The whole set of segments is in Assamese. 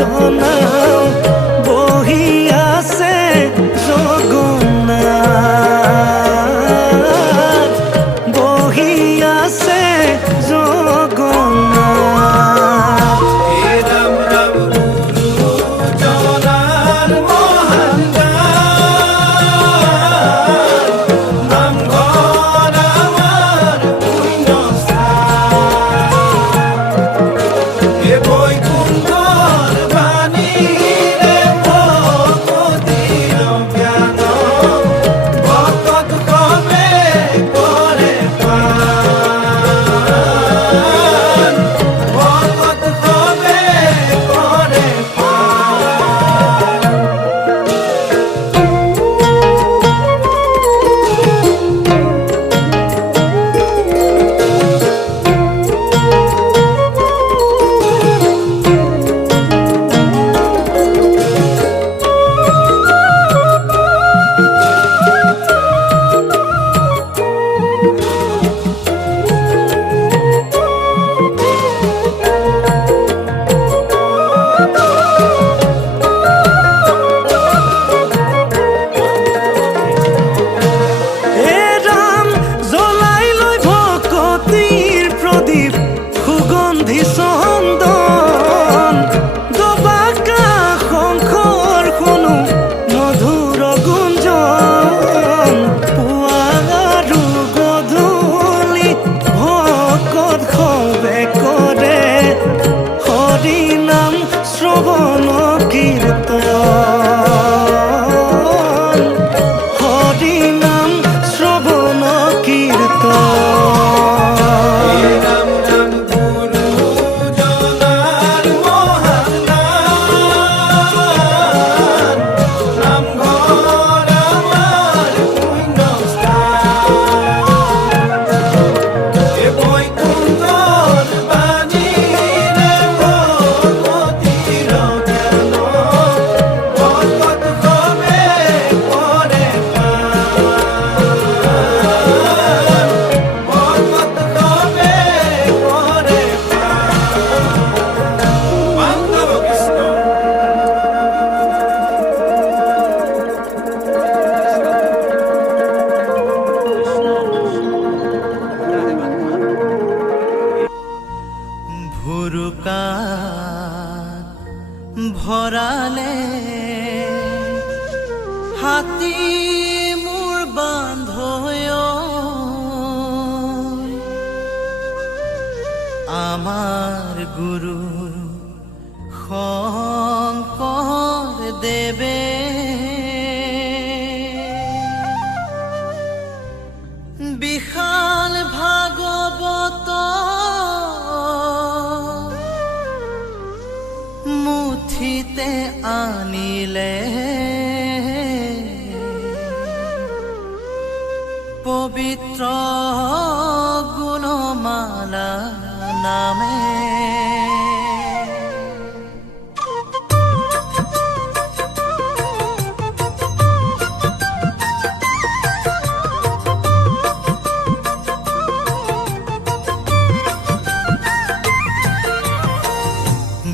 জনাও বহি আছে জগন্নাথ, বহি আছে জগন্নাথ। হে রাম রাম গুরু জনার মহান গান, নামঘর আমার পুণ্যস্থান। হে বৈকুণ্ঠর বাণী রে ভগবতীর জ্ঞান, ভকত কবে করে পান, ভকত কবে করে পান। হে রাম জ্বলাই লৈ ভকতিৰ প্ৰদীপ সুগন্ধি চন্দন, গবাকা শংখৰ শুনো মধুৰ গুঞ্জন, পুৱা আৰু গধূলি ভকত সবে কৰে হৰি নাম শ্ৰৱণ কীৰ্তন, হৰি নাম শ্ৰৱণ কীৰ্তন। হে রাম রাম গুরু জনার মহান গান, নামঘর আমার পুণ্যস্থান। হে বৈকুণ্ঠর বাণী রে ভগবতীর জ্ঞান, ভকত কবে করে পান, ভকত কবে করে পান। বান্ধব কৃষ্ণ। ভুৰুকাত ভৰালে হাতী মোৰ বান্ধৈ, আমাৰ গুৰু শংকৰ দেৱে বিশাল ভাগৱত মুঠিতে আনিলে, পবিত্ৰ গুণমালা নামে।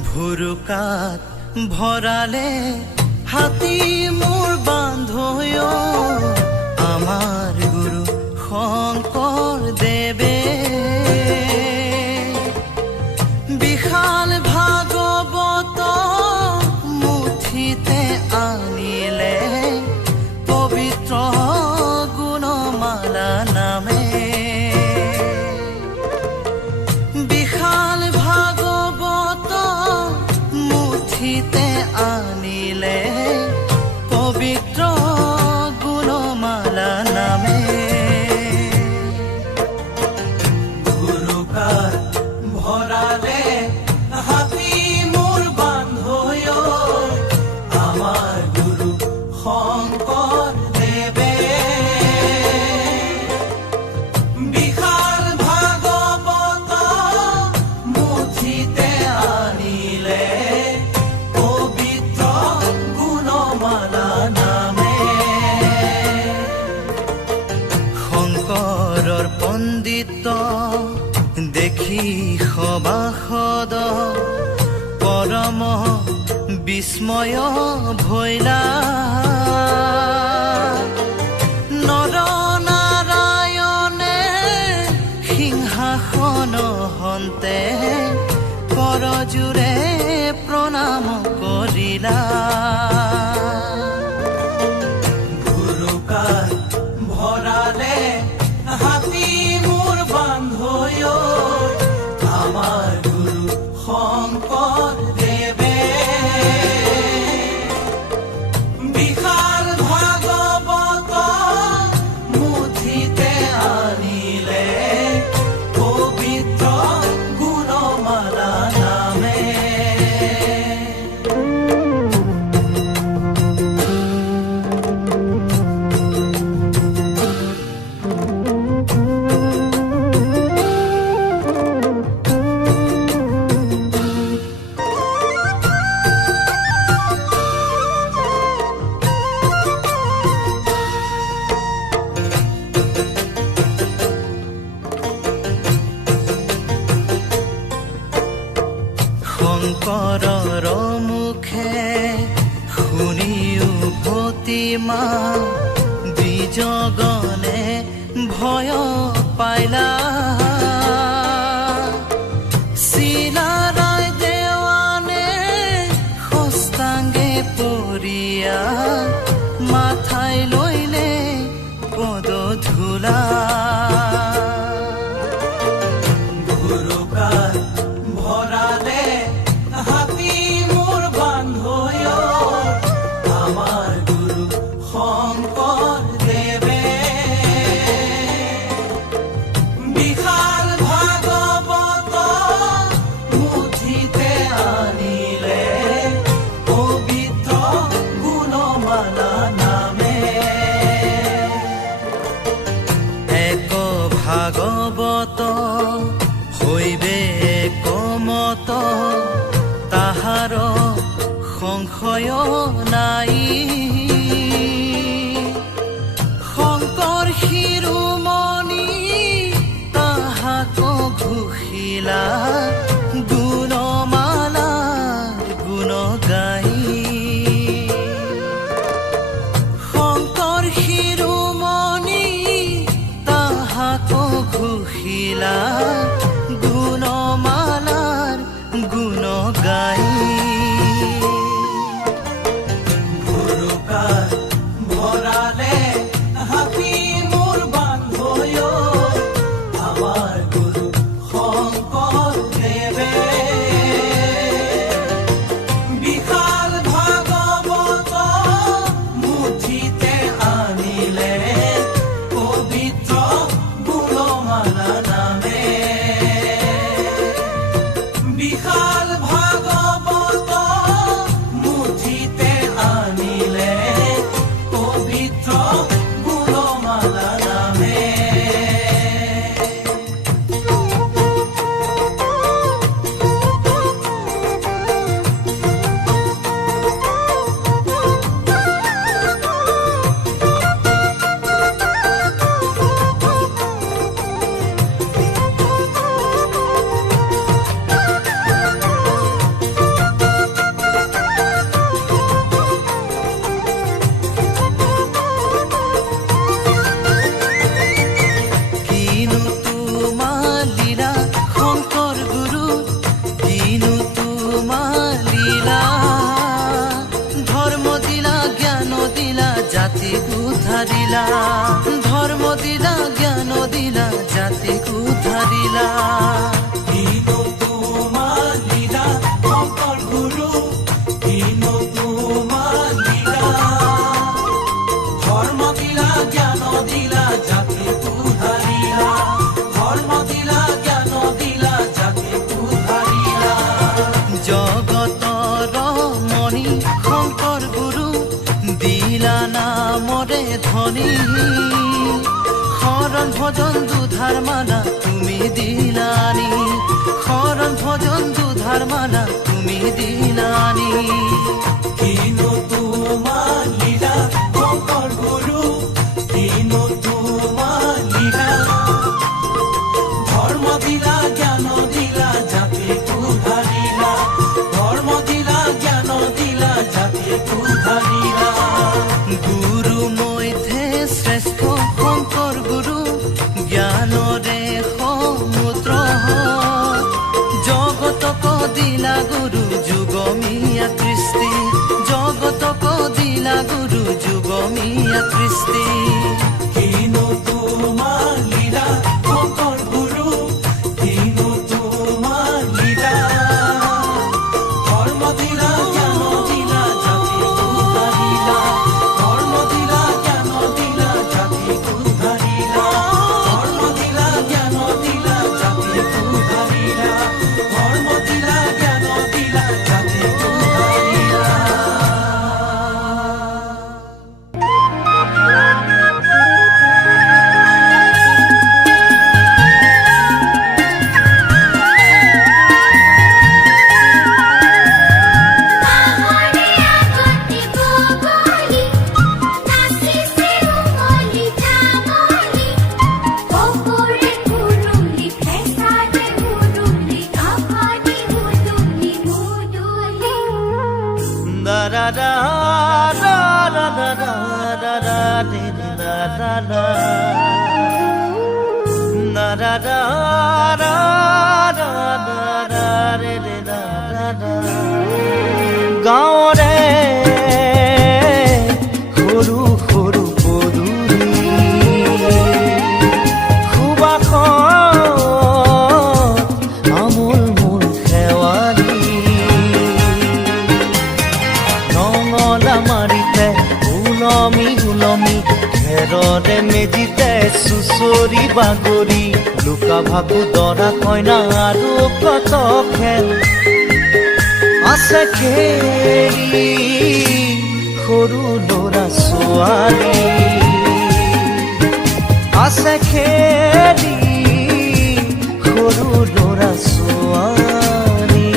ভুৰুকাত ভৰালে হাতী মোৰ বান্ধৈ, আমাৰ গুৰু শংকৰ দেৱে বিশাল ভাগৱত মুঠিতে আনিলে, পবিত্ৰ গুণমালা নামে। বিশাল ভাগৱত মুঠিতে আনিলে, পবিত্ৰ গুণমালা নামে। ভুৰুকাত ভৰালে হাতী মোৰ বান্ধৈ, আমাৰ গুৰু শংকৰ দেৱে বিশাল ভাগৱত মুঠিতে আনিলে, পবিত্ৰ গুণমালা নামে। শংকৰৰ পণ্ডিত দেখি সভাসদ পৰম বিস্ময় ভৈলা নৰনাৰায়ণে সিংহাসন হন্তে কৰজোৰে প্ৰণাম কৰিলা গুৰুকাৰ ভৰালে হাতী মোৰ বান্ধৈ আমাৰ গুৰু শংকৰ দেৱে বিশাল ভাগৱত মুঠিতে আনিলে পবিত্ৰ গুণমালা নামে শংকৰৰ মুখে শুনি উভতি মা দ্বিজগণে ভয় পাইলা চিলাৰায় দেৱানে হস্তাংগে পৰিয়া মাথাই লৈলে পদ ধূলা গুৰুকাৰ ভৰালে হাতী মোৰ বান্ধৈ আমাৰ গুৰু শংকৰ দেৱে বিশাল ভাগৱত মুঠিতে আনিলে পবিত্ৰ গুণমালা নামে এক ভাগৱত হৈবে কমত তাহাৰ সংশয় নাই শংকৰ শিৰোমণি তাহাক ঘোষিলা গুণমালা গুণ গাই শংকৰ শিৰোমণি তাহাক ঘোষিলা গুণমালাৰ গুণ গাই গুৰুকাৰ ভৰালে হাতী মোৰ বান্ধৈ আমাৰ গুৰু শংকৰ দেৱে বিশাল ভাগৱত মুঠিতে আনিলে পবিত্ৰ গুণমালা নামে বিশাল ভাগৱত মুঠিতে আনিলে পবিত্ৰ গুণমালা নামে কিনো তোমাৰ লীলা শংকৰ গুৰু কিনো তোমাৰ লীলা ধৰ্ম দিলা জ্ঞান দিলা জাতিক উদ্ধাৰিলা ধৰ্ম দিলা জ্ঞান দিলা জাতিক উদ্ধাৰিলা কিনো তোমাৰ লীলা শংকৰ গুৰু কিনো তোমাৰ লীলা ধৰ্ম দিলা জ্ঞান দিলা জাতিক উদ্ধাৰিলা ধৰ্ম দিলা জ্ঞান দিলা জাতিক উদ্ধাৰিলা জগতৰ মণি শংকৰ গুৰু দিলা নামৰে ধনী শৰণ ভজন দুধাৰ মালা তুমি দিলানি শৰণ ভজন দুধাৰ মালা তুমি দিলানি কিনো তোমাৰ লীলা শংকৰ গুৰু কিনো তোমাৰ লীলা ধৰ্ম দিলা জ্ঞান দিলা জাতিক উদ্ধাৰিলা ধৰ্ম দিলা জ্ঞান দিলা লীলা গুৰু যুগমীয়া কৃষ্টি কিনো তোমাৰ লীলা শংকৰ গুৰু কিনো তোমাৰ লীলা ধৰ্ম দিলা জ্ঞান দিলা জাতি উদ্ধাৰিলা ধৰ্ম দিলা জ্ঞান দিলা জাতি উদ্ধাৰিলা ধৰ্ম দিলা জ্ঞান দিলা জাতি উদ্ধাৰিলা ধৰ্ম দিলা জ্ঞান দিলা জাতি উদ্ধাৰিলা বাহরে আগতে বগলি নাচিছে উমলি জামলি ওপরে কুরুলি ফেসাদে হুরুলি আফানি হুদুলি মুদুলি da da da da da da da da da di di da da da da da da da da da da di di da da da গাঁৱৰে সৰু সৰু পদূলি সুবাসত আমোল মোল শেৱালি নঙলা মাৰিতে ওলমি ওলমি খেৰৰে মেজিতে চুচৰি বাগৰি লুকা ভাকু দৰা কইনা আৰু কত খেল আছে খেলি সৰু ল'ৰা ছোৱালী আছে খেলি সৰু ল'ৰা ছোৱালী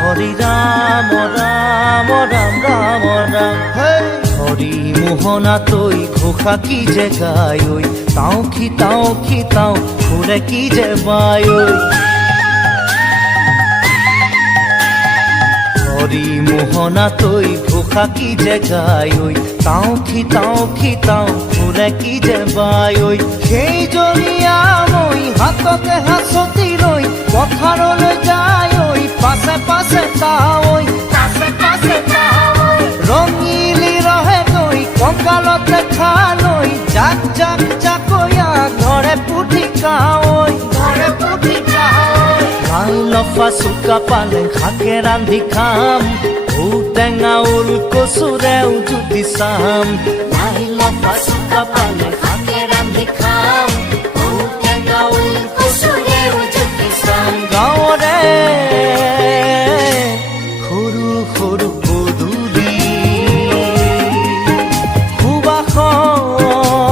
হৰি ৰাম ৰাম ৰাম ৰাম ৰাম হৰি মোহনা তৈ ঘোষা কি যে গায় ঐ তাও খিতাও ফুৰে কি যে বায় ঐ হৰি মোহনা তৈ ঘোষা কি যে গায় ঐ তাও খিতাও ফুৰে কি যে বায় ঐ সেইজনীয়া মই হাততে হাঁচতি লৈ পথাৰলৈ যায় ঐ পাছে পাছে তাৱৈ ৰঙিলি ৰহে গৈ কঁকালতে খালৈ জাক জাকৈয়া ঘৰে পুঠি খাৱৈ লাই লফা চুকা পালেং শাকে ৰান্ধি খাম ঔটেঙা ওল কচুৰেও জুতি চাম লাই লফা চুকা পালেং শাকে ৰান্ধি খাম ঔটেঙা ওল কচুৰেও জুতি চাম গাঁৱৰে সৰু সৰু পদূলি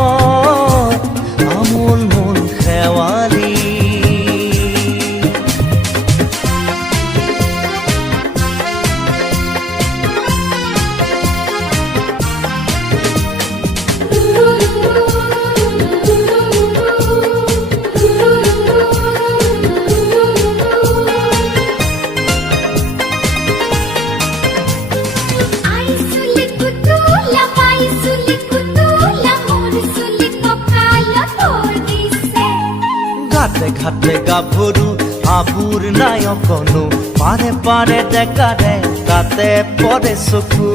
সুবাসত আমোল মোল শেৱালি আইসুলি কুতুলা পাইসুলি কুতুলা মোৰসুলি কপালত ভৰ দিছে ঘাটে ঘাটে গাভৰু আবুৰ নাই অকণো পাৰে পাৰে ডেকাৰে তাতে পৰে চকু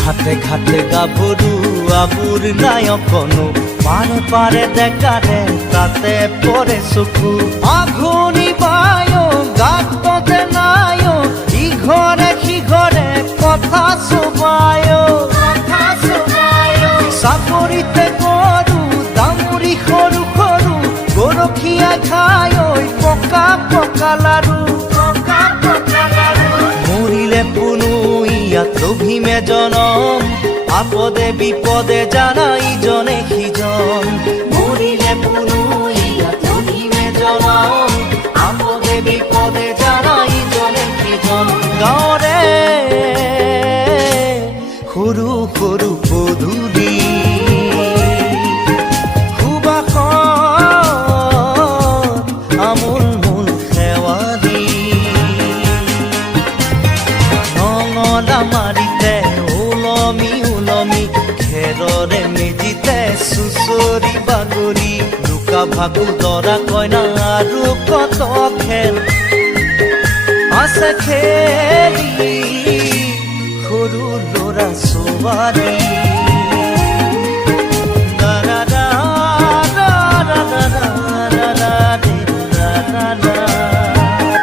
ঘাটে ঘাটে গাভৰু আবুৰ নাই অকণো পাৰে পাৰে ডেকাৰে তাতে পৰে চকু আঘোণি বায় গাততে নাই ইঘৰে সিঘৰে কথা চুবায় চাপৰিতে গৰু দামুৰি সৰু সৰু গৰখীয়া খায় পকা পকা লাৰু মৰিলে পুনু ইয়াত লভিমে জনম আপদে বিপদে জানা ইজনে সিজন মৰিলে পুনু ইয়াত লভিমে জনম আপদে বিপদে জানা ইজনে সিজন গাঁৱৰে সৰু সৰু পদূলি সুবাসত আমোল মোল শেৱালি চুচৰি বাগৰি লুকা ভাকু দৰা কইনা আৰু কত খেল আছে খেলি সৰু ল'ৰা ছোৱালী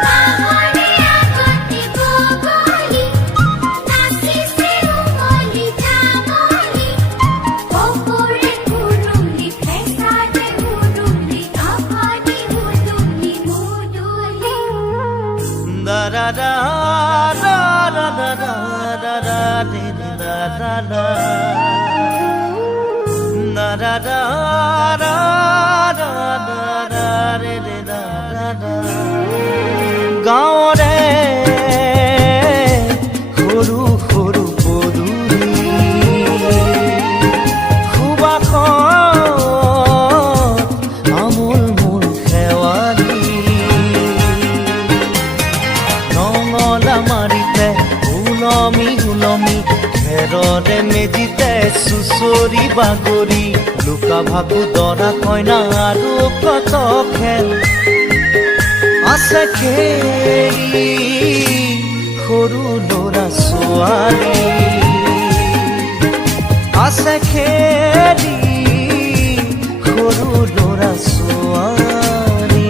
পাহৰে আগতে বগলী নাচিছে উমলি জামলি ওপৰে কুৰুলি ফেঁচাতে উৰুলি আভাদি উদুলি মুদুলি গাঁৱৰে সৰু সৰু পদূলি সুবাসত আমোল মোল শেৱালি নঙলা মাৰিতে ওলমি ওলমি খেৰৰে মেজিতে চুচৰি বাগৰি লুকা ভাকু দৰা কইনা আৰু কত খেল আছে খেলি সৰু ল'ৰা ছোৱালী আছে খেলি সৰু ল'ৰা ছোৱালী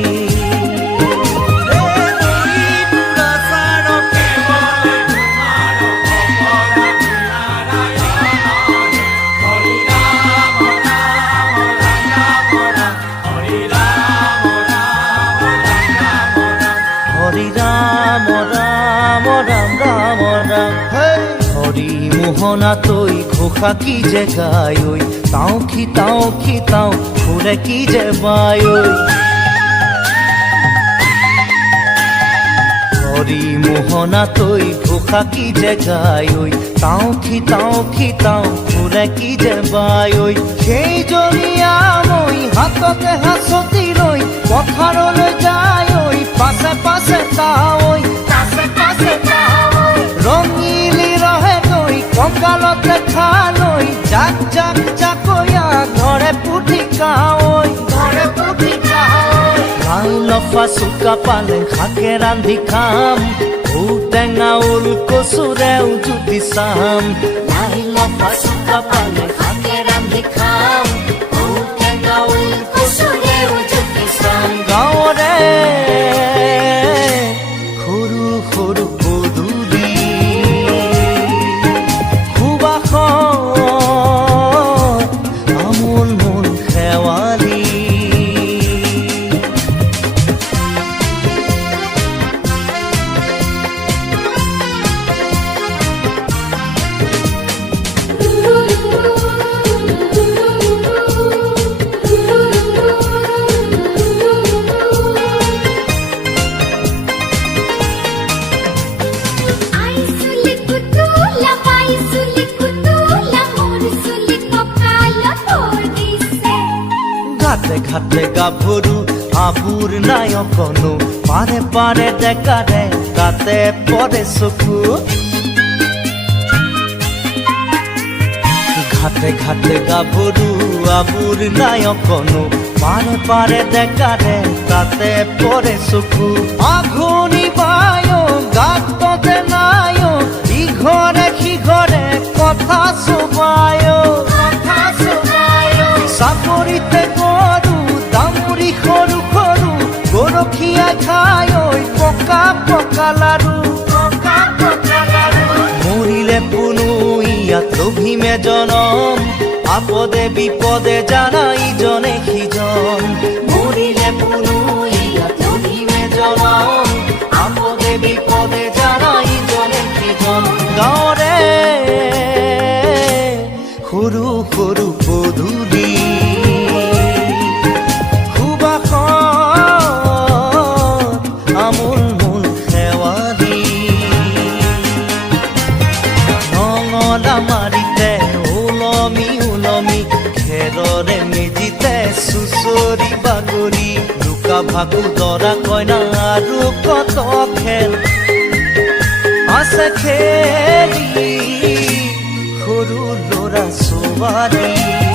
হৰি ৰাম ৰাম ৰাম ৰাম ৰাম হৰি মোহনা তৈ ঘোষা কি যে গায় ঐ তাও ফুৰে কি যে বায় ঐ হৰি মোহনা তৈ ঘোষা কি যে গায় ঐ তাও ফুৰে কি যে বায় ঐ সেই জনীয়া মই হাততে হাঁচতি লৈ পথাৰলৈ যায় ঐ পাছে পাছে তাৱৈ ৰঙিলি ৰহে গৈ কঁকালতে খালৈ জাক জাকৈয়া ঘৰে পুঠি কাৱৈ লাই লফা চুকা পালেং শাকে ৰান্ধি খাম ঔটেঙা ওল কচুৰেও জুতি চাম লাই লফা চুকা পালেং শাকে ৰান্ধি খাম ঔটেঙা ওল কচুৰেও জুতি চাম গাঁৱৰে সৰু সৰু পদূলি সুবাসত আমোল মোল শেৱালি আইসুলি কুতুলা পাইসুলি কুতুলা মোৰ সুলি কপালত ভৰ দিছে ঘাটে ঘাটে গাভৰু আবুৰ নাই অকণো পাৰে পাৰে ডেকাৰে তাতে পৰে চকু ঘাটে ঘাটে গাভৰু আবুৰ নাই অকণো পাৰে পাৰে ডেকাৰে তাতে পৰে চকু আঘোণি বায় গাততে নাই ইঘৰে সিঘৰে কথা চোবায় চাপৰিতে গৰু দামুৰি সৰু সৰু গৰখীয়া খায় পকা পকা লাৰু মৰিলে পুনু ইয়াত লভিমে জনম আপদে বিপদে জানা ইজনে সিজন মৰিলে পুনু ইয়াত লভিমে জনম আপদে বিপদে জানা ইজনে সিজন গাঁৱৰে সৰু সৰু পদূলি সুবাসত আমোল মোল শেৱালি নঙলা মাৰিতে ওলমি ওলমি খেৰৰে মেজিতে চুচৰি বাগৰি লুকা ভাকু দৰা কইনা আৰু কত খেল আছে খেলি সৰু ল'ৰা ছোৱালী